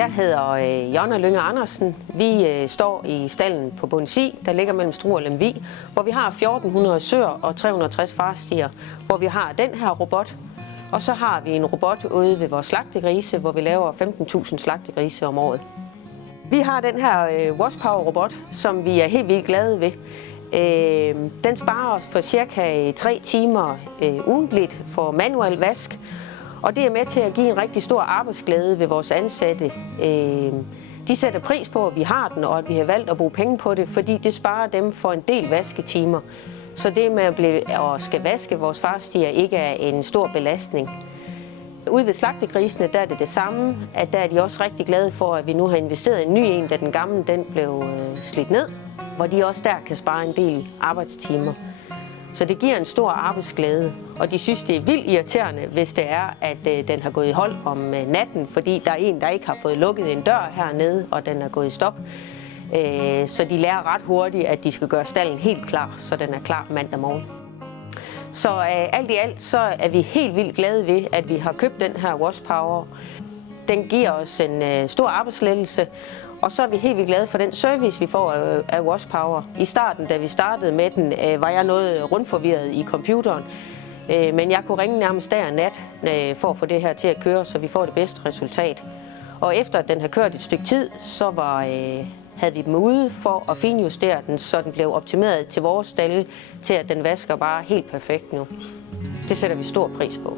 Jeg hedder Jonna Lynge Andersen. Vi står i stalden på Bundsi, der ligger mellem Struer og Lemvig, hvor vi har 1400 søer og 360 farstier, hvor vi har den her robot. Og så har vi en robot ude ved vores slagtegrise, hvor vi laver 15.000 slagtegrise om året. Vi har den her Washpower-robot, som vi er helt vildt glade ved. Den sparer os for cirka 3 timer ugentligt for manuel vask. Og det er med til at give en rigtig stor arbejdsglæde ved vores ansatte. De sætter pris på, at vi har den, og at vi har valgt at bruge penge på det, fordi det sparer dem for en del vasketimer. Så det med at skal vaske vores farstier ikke er en stor belastning. Ude ved slagtegrisene, der er det samme, at der er de også rigtig glade for, at vi nu har investeret i en ny en, da den gamle den blev slidt ned, hvor de også der kan spare en del arbejdstimer. Så det giver en stor arbejdsglæde, og de synes, det er vildt irriterende, hvis det er, at den har gået i hold om natten, fordi der er en, der ikke har fået lukket en dør hernede, og den er gået i stop. Så de lærer ret hurtigt, at de skal gøre stalden helt klar, så den er klar mandag morgen. Så alt i alt så er vi helt vildt glade ved, at vi har købt den her Washpower. Den giver os en stor arbejdslettelse, og så er vi helt vildt glade for den service, vi får af Washpower. I starten, da vi startede med den, var jeg noget rundforvirret i computeren, men jeg kunne ringe nærmest dag og nat for at få det her til at køre, så vi får det bedste resultat. Og efter at den har kørt et stykke tid, så havde vi dem ude for at finjustere den, så den blev optimeret til vores stalde, til at den vasker bare helt perfekt nu. Det sætter vi stor pris på.